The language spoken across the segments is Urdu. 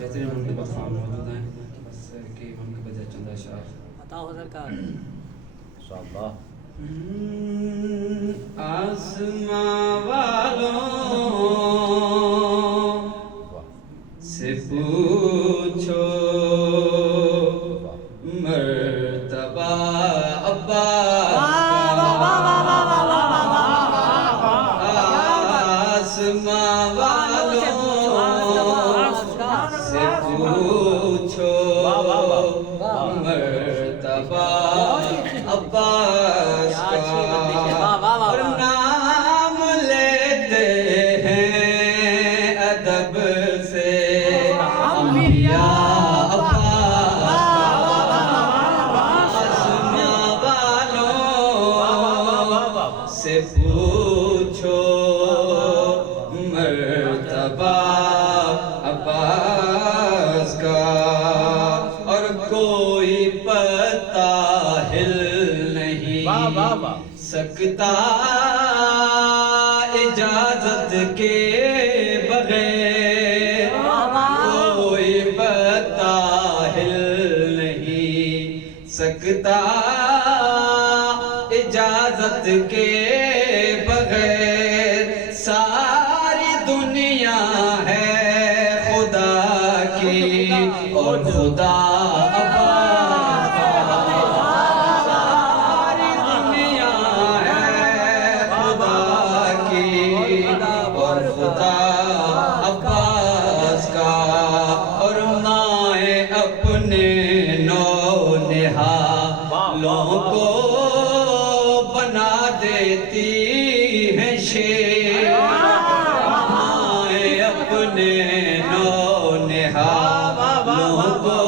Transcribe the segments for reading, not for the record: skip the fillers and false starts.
بہترین منقبت خان موجود ہیں، بس کہ منقبت چند اشعار عطا ہو سرکار انشاءاللہ. آسماں والوں سے پوچھو مرتبہ عباس آسماں والوں سے پوچھو مرتبہ عباس اور نام لیتے ہیں ادب سے انبیاء عباس آسماں والوں سے پوچھو مرتبہ عباس کا اور کوئی پتہ ہل نہیں سکتا اجازت کے بغیر کوئی پتہ ہل نہیں سکتا اجازت کے بغیر ساری دنیا ہے خدا کی اور خدا ساری دنیا ہے خدا کی اور خدا عباس کا اور مائیں اپنے نو نہالوں کو بنا دیتی ہیں شیر مائیں اپنے نو نہالوں کو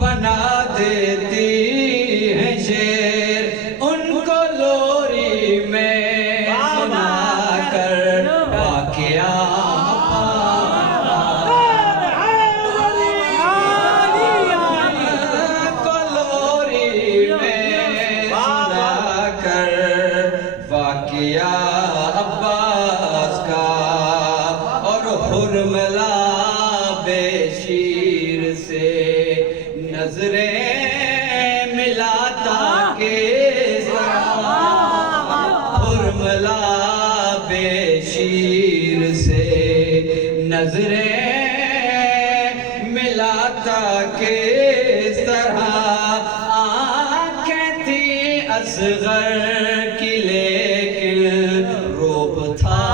بنا دیتی ہیں شیر ان کو لوری میں سنا کر واقعہ عباس کا اور حرملا بے شیر سے نظریں ملاتا کس طرح حرملا بے شیر سے نظریں ملاتا کس طرح آنکھیں تھی اصغر کی لیکن روب تھا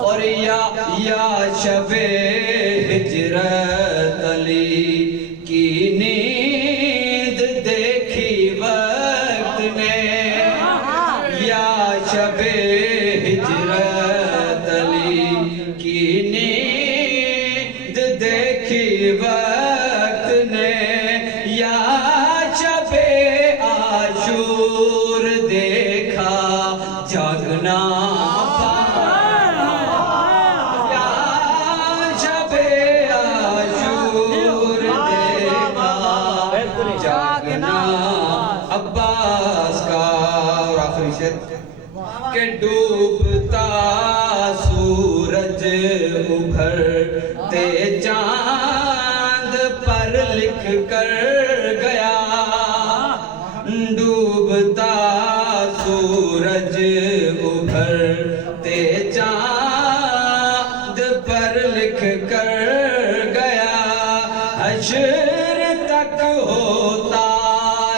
اور یا شب ہجرت علی کی نیند دیکھی وقت نے یا شب ہجرت علی کی نیند دیکھی وقت نے یا شب عاشور دیکھا جاگنا عباس کا اور آخری شعر کہ ڈوبتا سورج ابھرتے چاند پر لکھ کر گیا ڈوبتا سورج ابھرتے چاند پر لکھ کر گیا حشر تک ہوتا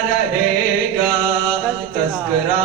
رہے گا تذکرہ